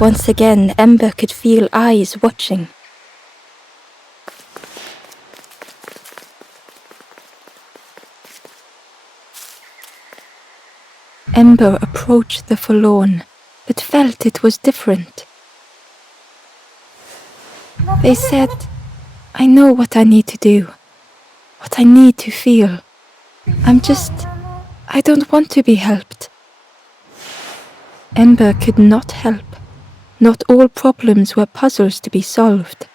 Once again, Ember could feel eyes watching. Ember approached the forlorn, but felt it was different. They said, I know what I need to do, what I need to feel. I don't want to be helped. Ember could not help. Not all problems were puzzles to be solved.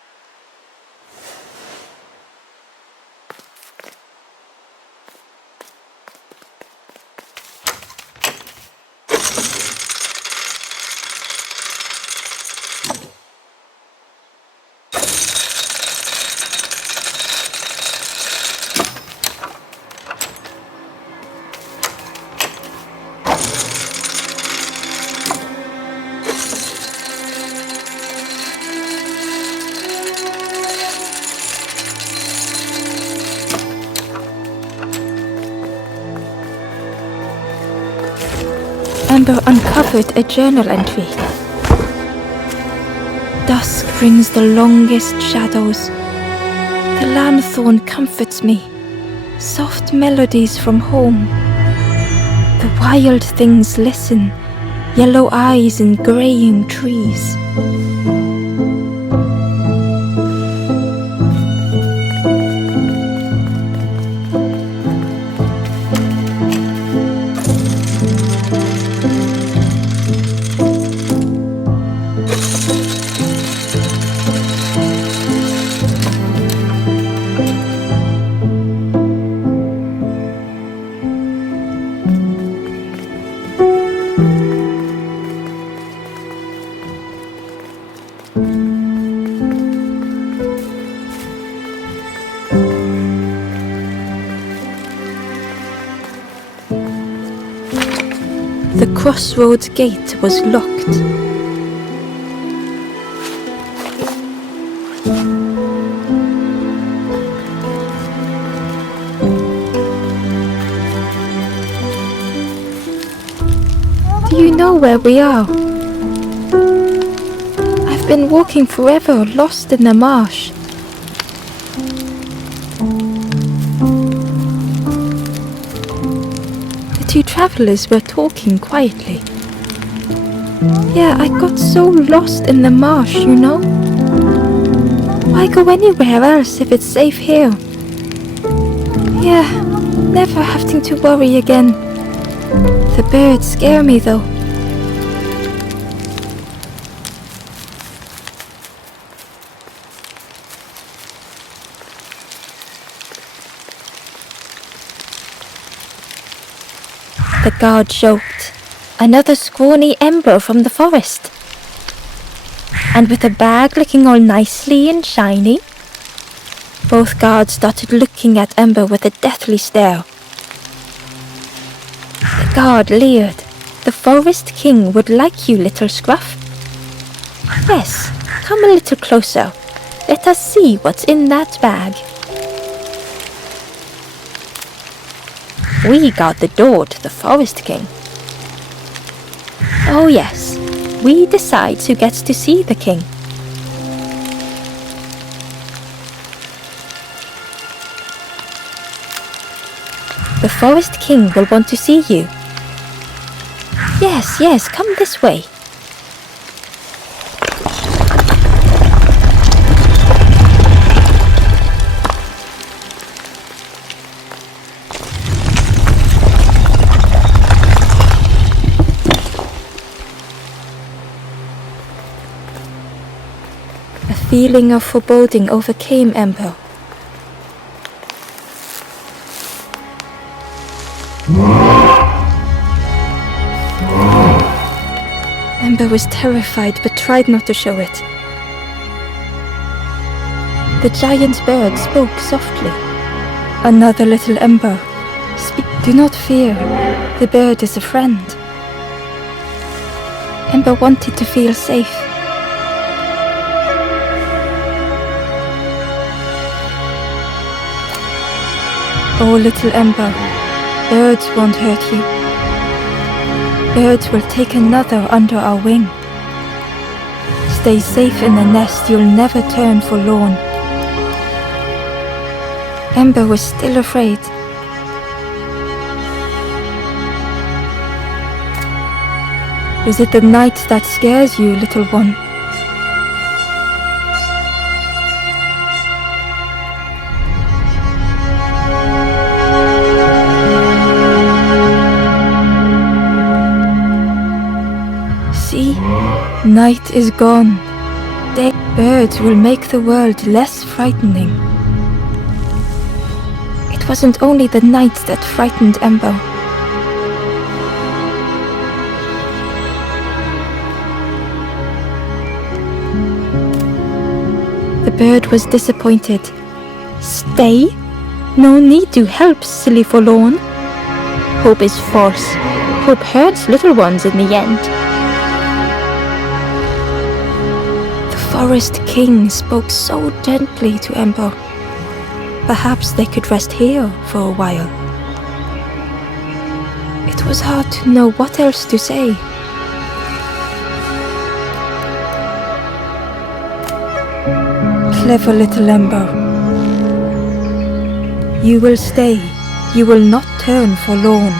Ember uncovered a journal entry. Dusk brings the longest shadows. The lanthorn comforts me. Soft melodies from home. The wild things listen. Yellow eyes in graying trees. The crossroads gate was locked. Do you know where we are? I've been walking forever, lost in the marsh. Two travelers were talking quietly. Yeah, I got so lost in the marsh, you know? Why go anywhere else if it's safe here? Yeah, never having to worry again. The birds scare me though. The guard joked. Another scrawny Ember from the forest. And with a bag looking all nicely and shiny. Both guards started looking at Ember with a deathly stare. The guard leered. The forest king would like you, little scruff. Yes, come a little closer. Let us see what's in that bag. We guard the door to the Forest King. Oh yes, we decide who gets to see the king. The Forest King will want to see you. Yes, come this way. A feeling of foreboding overcame Ember. Ember was terrified but tried not to show it. The giant bird spoke softly. Another little Ember. Do not fear, the bird is a friend. Ember wanted to feel safe. Oh, little Ember, birds won't hurt you. Birds will take another under our wing. stay safe in the nest, you'll never turn forlorn. Ember was still afraid. Is it the night that scares you, little one? See, night is gone. Birds will make the world less frightening. It wasn't only the night that frightened Ember. The bird was disappointed. Stay? No need to help, silly forlorn. Hope is false. Hope hurts little ones in the end. The Forest King spoke so gently to Ember. Perhaps they could rest here for a while. It was hard to know what else to say. Clever little Ember. You will stay. You will not turn forlorn.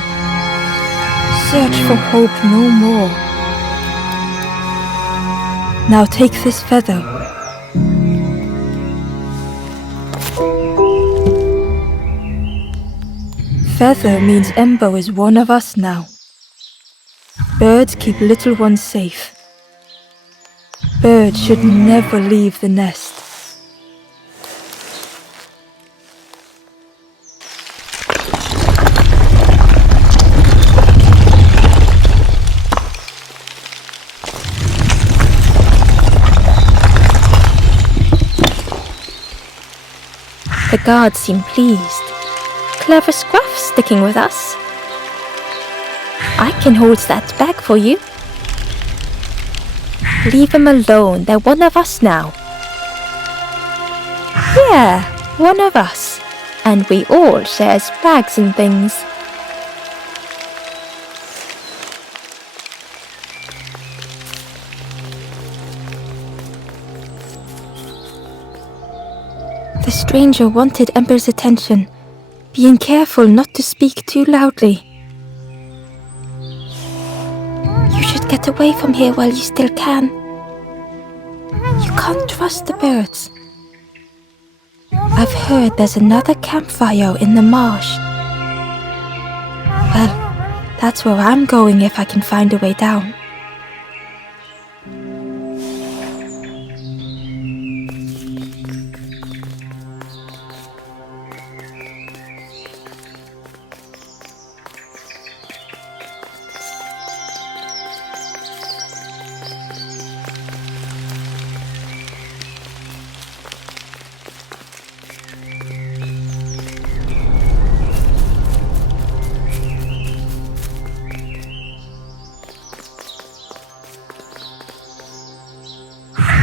Search for hope no more. Now take this feather. Feather means Ember is one of us now. Birds keep little ones safe. Birds should never leave the nest. The guards seem pleased. Clever Scruff sticking with us. I can hold that bag for you. Leave them alone, they're one of us now. Yeah, one of us. And we all shares bags and things. The stranger wanted Ember's attention, being careful not to speak too loudly. You should get away from here while you still can. You can't trust the birds. I've heard there's another campfire in the marsh. Well, that's where I'm going if I can find a way down.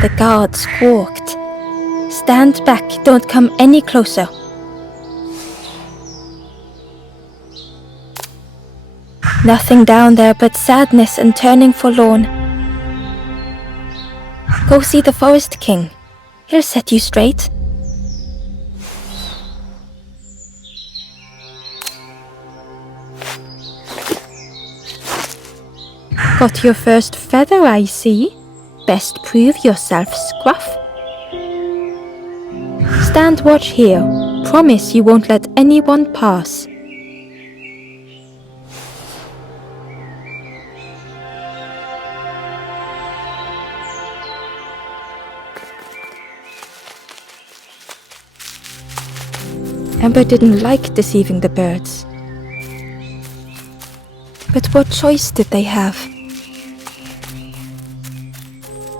The guard squawked. Stand back, don't come any closer. Nothing down there but sadness and turning forlorn. Go see the Forest King. He'll set you straight. Got your first feather, I see. Best prove yourself, Scruff. Stand watch here. Promise you won't let anyone pass. Ember didn't like deceiving the birds. But what choice did they have?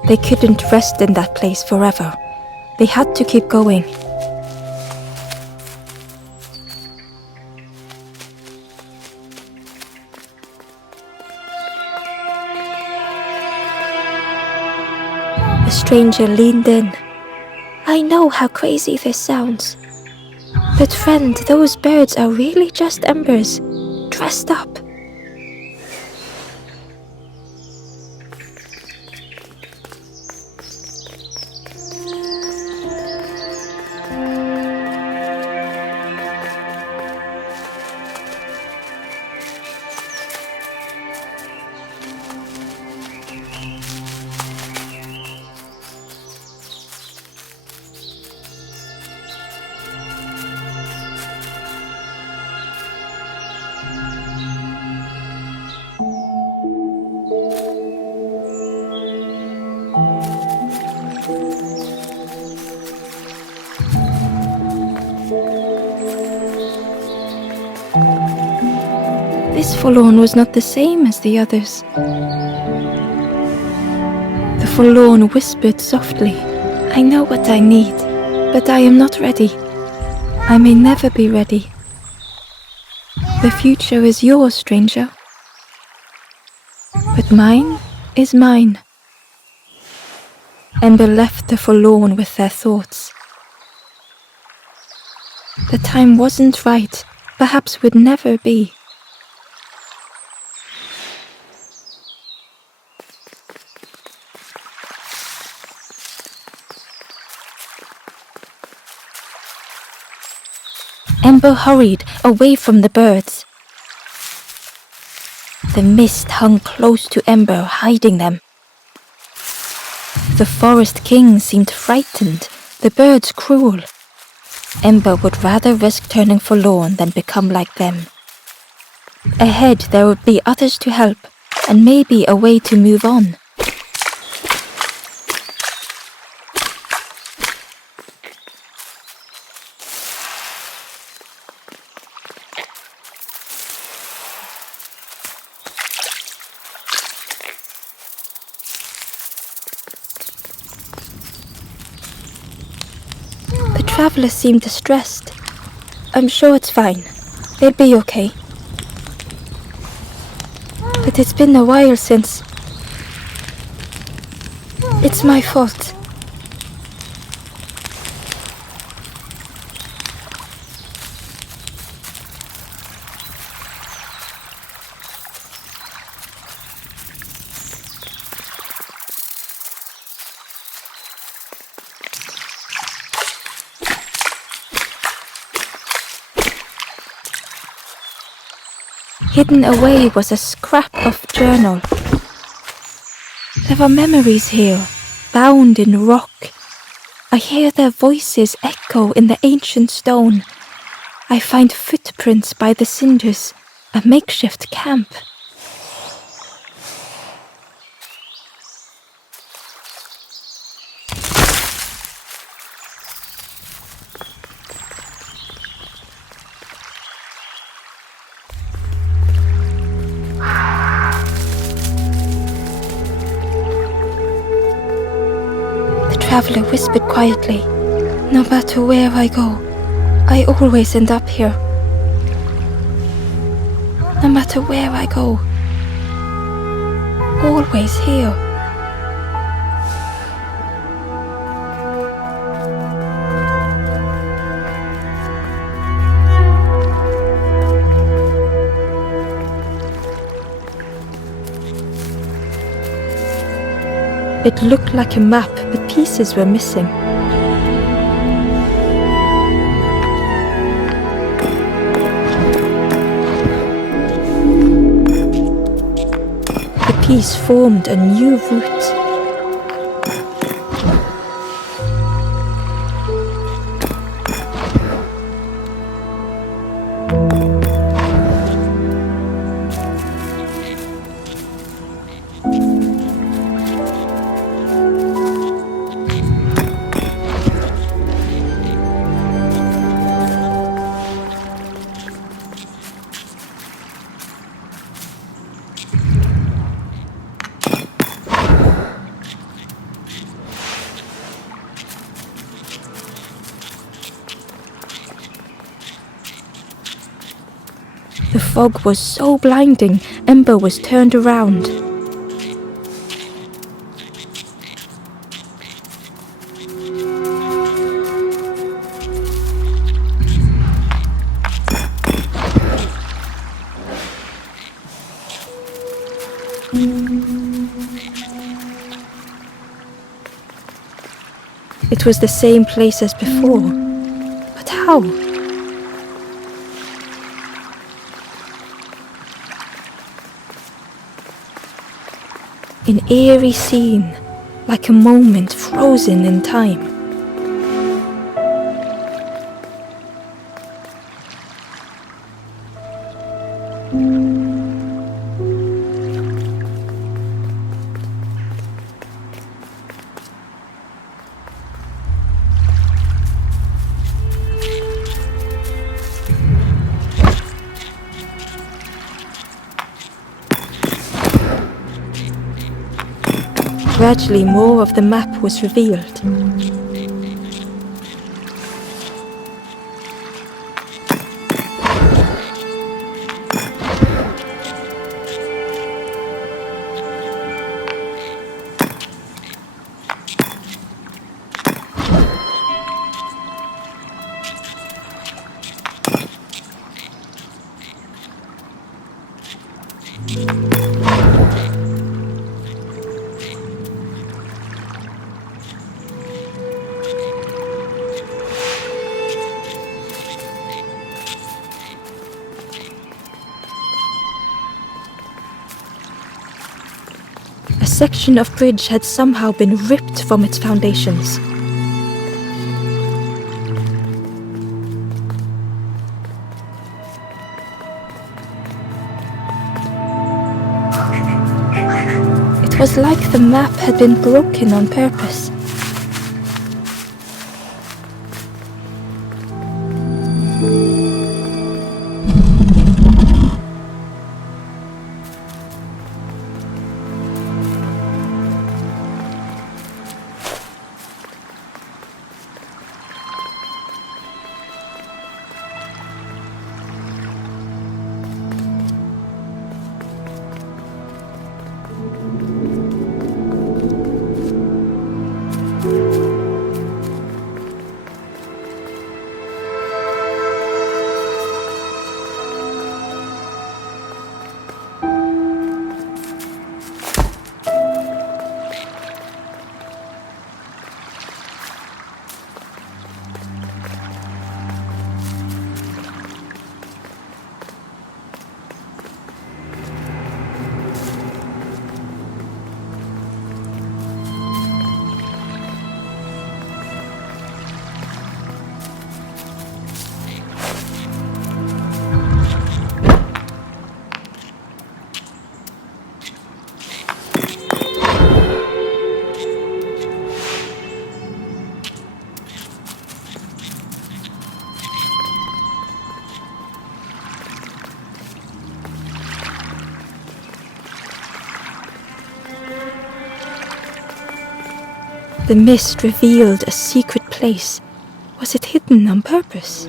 They couldn't rest in that place forever. They had to keep going. The stranger leaned in. I know how crazy this sounds. But friend, those birds are really just embers, dressed up. This forlorn was not the same as the others. The forlorn whispered softly, "I know what I need, but I am not ready. I may never be ready. The future is yours, stranger. But mine is mine." Ember left the forlorn with their thoughts. The time wasn't right, perhaps would never be. Ember hurried away from the birds. The mist hung close to Ember, hiding them. The forest king seemed frightened, the birds cruel. Ember would rather risk turning forlorn than become like them. Ahead there would be others to help, and maybe a way to move on. The traveler seemed distressed. "I'm sure it's fine. They'll be okay. But it's been a while since. It's my fault." Hidden away was a scrap of journal. There are memories here, bound in rock. I hear their voices echo in the ancient stone. I find footprints by the cinders, a makeshift camp. The traveler whispered quietly, "No matter where I go, I always end up here. No matter where I go, always here." It looked like a map, but pieces were missing. The piece formed a new route. The fog was so blinding, Ember was turned around. It was the same place as before. But how? An eerie scene, like a moment frozen in time. Gradually, more of the map was revealed. A section of bridge had somehow been ripped from its foundations. It was like the map had been broken on purpose. The mist revealed a secret place. Was it hidden on purpose?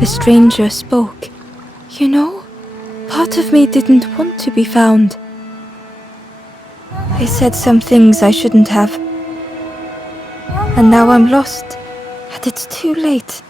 The stranger spoke. You know, part of me didn't want to be found. I said some things I shouldn't have. And now I'm lost. And it's too late.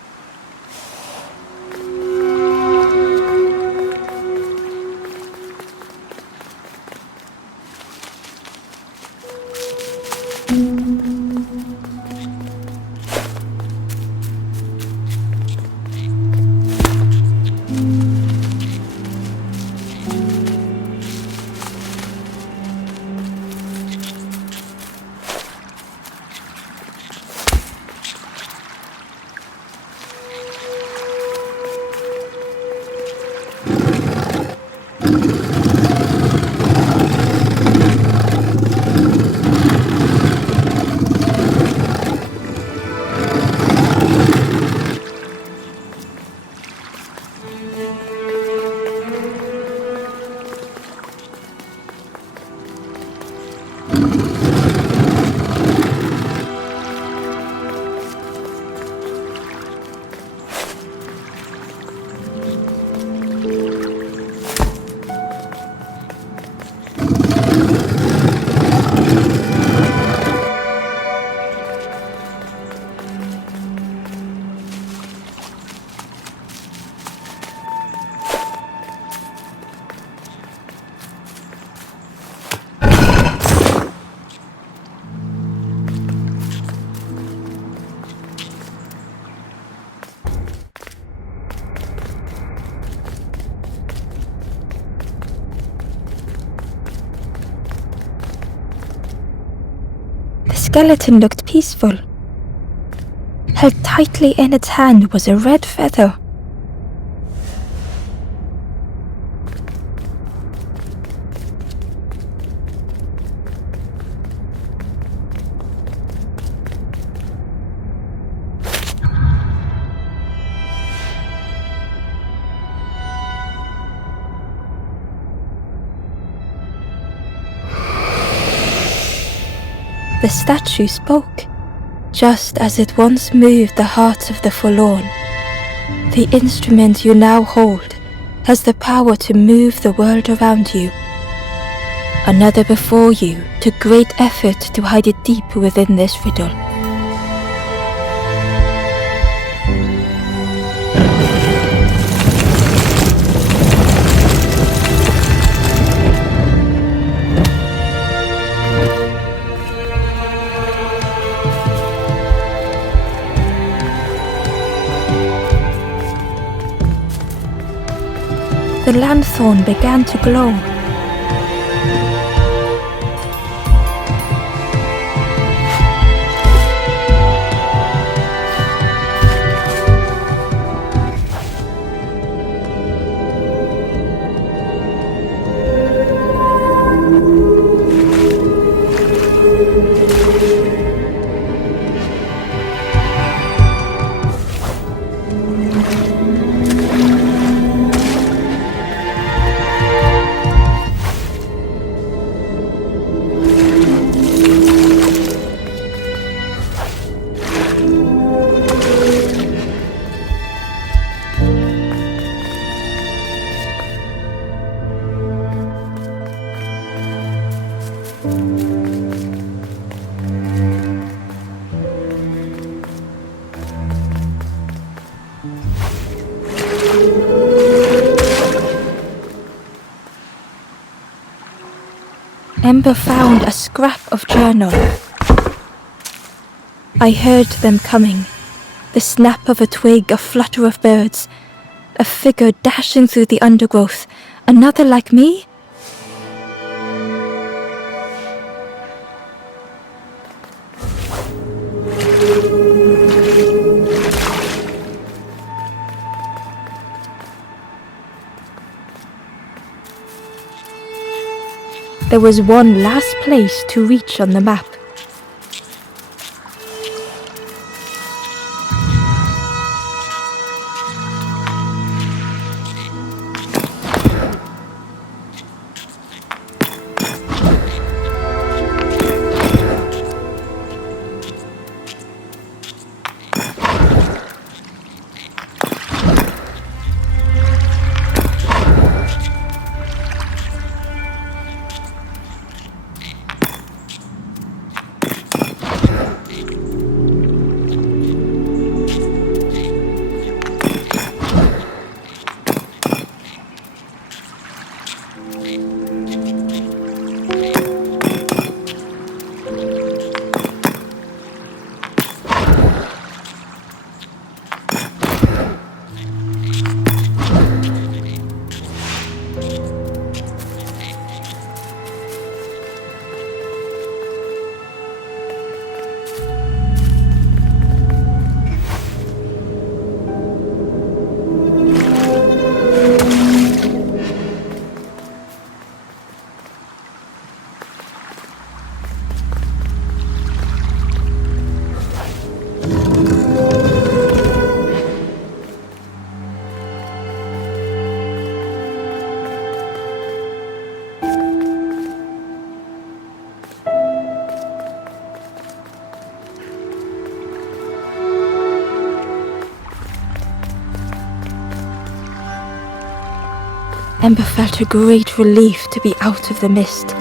The skeleton looked peaceful. Held tightly in its hand was a red feather. The statue spoke, just as it once moved the hearts of the forlorn. The instrument you now hold has the power to move the world around you. Another before you took great effort to hide it deep within this riddle. The lanthorn began to glow. Ember found a scrap of journal. I heard them coming. The snap of a twig, a flutter of birds, a figure dashing through the undergrowth. Another like me? There was one last place to reach on the map. Ember felt a great relief to be out of the mist.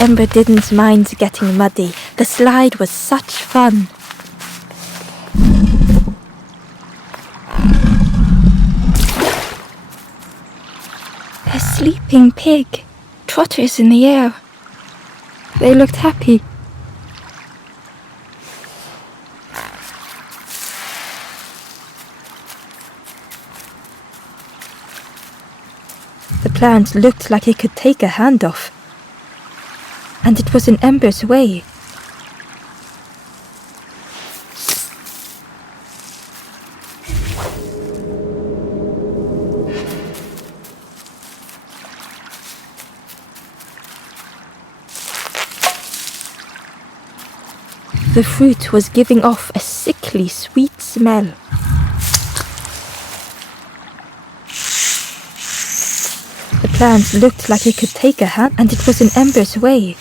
Ember didn't mind getting muddy. The slide was such fun. There sleeping pig, trotters in the air. They looked happy. The plant looked like it could take a hand off, and it was in embers away. The fruit was giving off a sickly sweet smell. The plant looked like it could take a hand, and it was in embers away.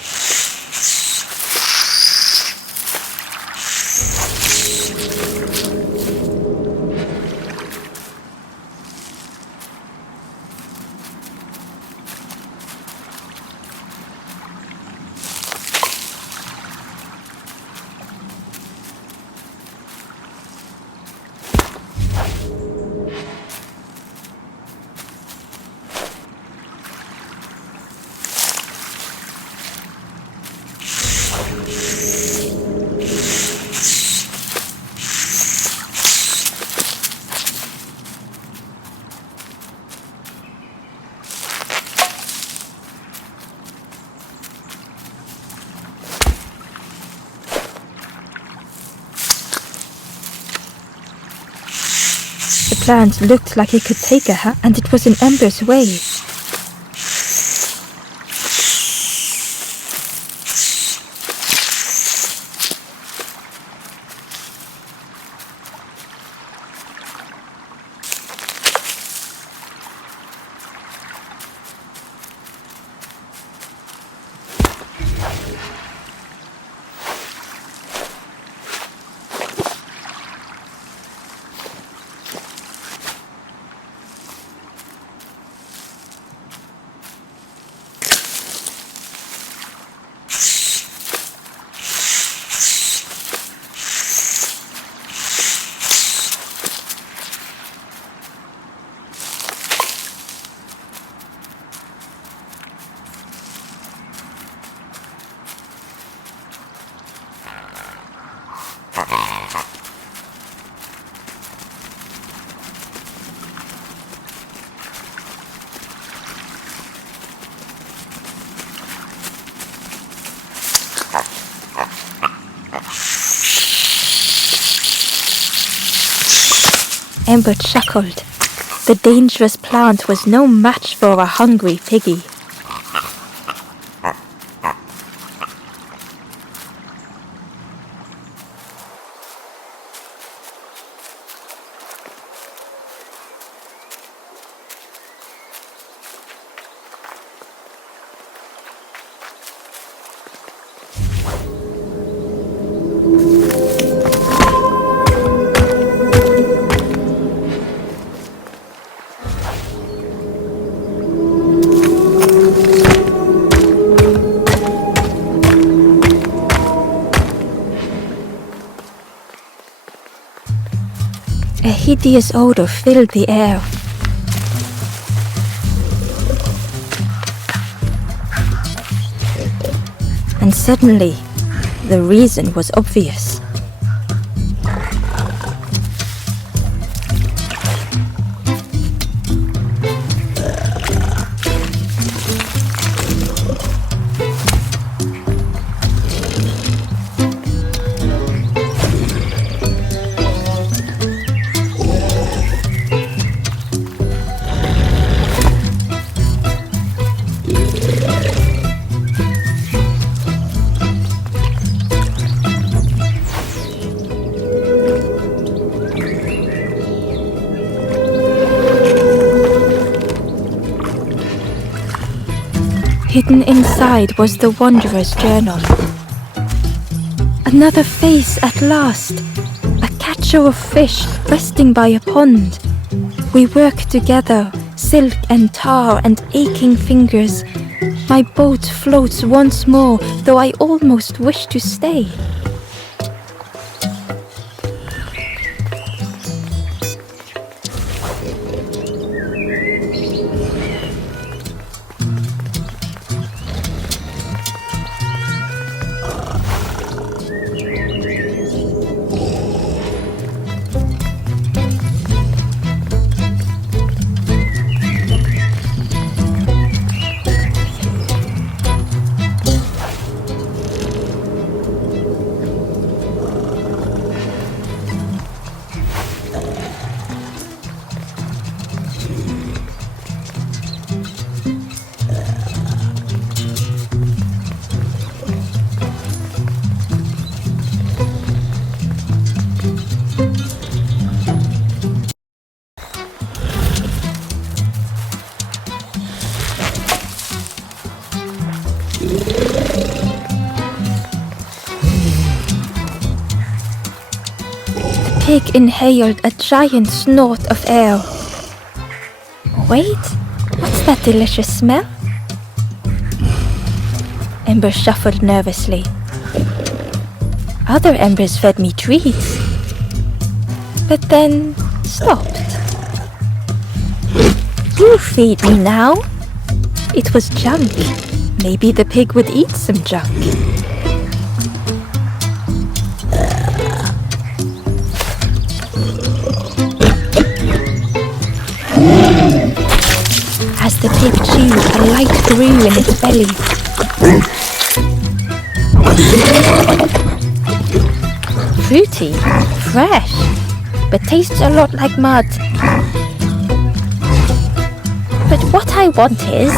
The plant looked like it could take a hand, and it was in embers away. Ember chuckled. The dangerous plant was no match for a hungry piggy. A hideous odor filled the air. And suddenly, the reason was obvious. Hidden inside was the wanderer's journal. Another face at last, a catcher of fish resting by a pond. We work together, silk and tar and aching fingers. My boat floats once more, though I almost wish to stay. pig inhaled a giant snort of air. Wait, what's that delicious smell? Ember shuffled nervously. Other embers fed me treats, but then stopped. You feed me now. It was junk. Maybe the pig would eat some junk. As the pig chewed, a light grew in its belly. Fruity, fresh, but tastes a lot like mud. But what I want is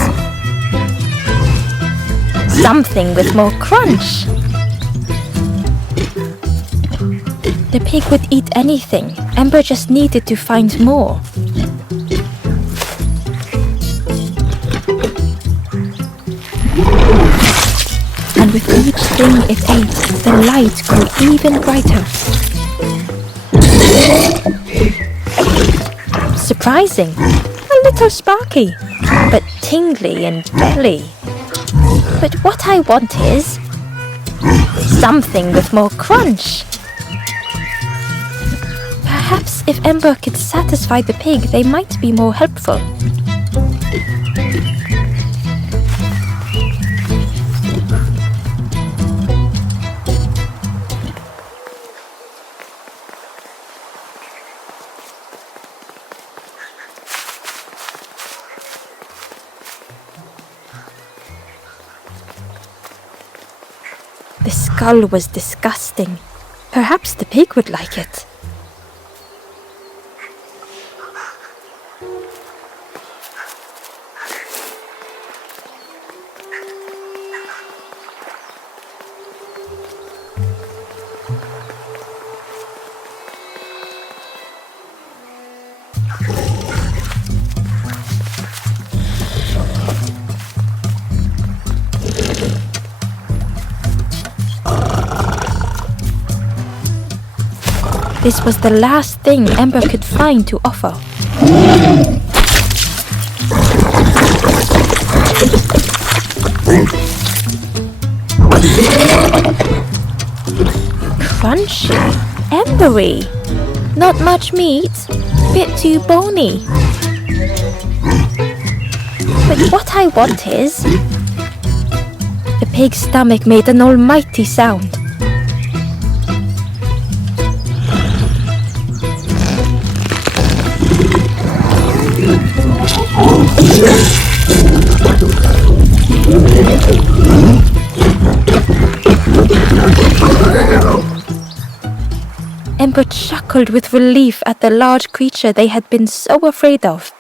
something with more crunch. The pig would eat anything. Ember just needed to find more. And with each thing it ate, the light grew even brighter. Surprising, a little sparky, but tingly and belly. But what I want is something with more crunch. Perhaps if Ember could satisfy the pig, they might be more helpful. The skull was disgusting. Perhaps the pig would like it. This was the last thing Ember could find to offer. Crunchy, embery, not much meat, bit too bony. But what I want is... The pig's stomach made an almighty sound. Ember chuckled with relief at the large creature they had been so afraid of.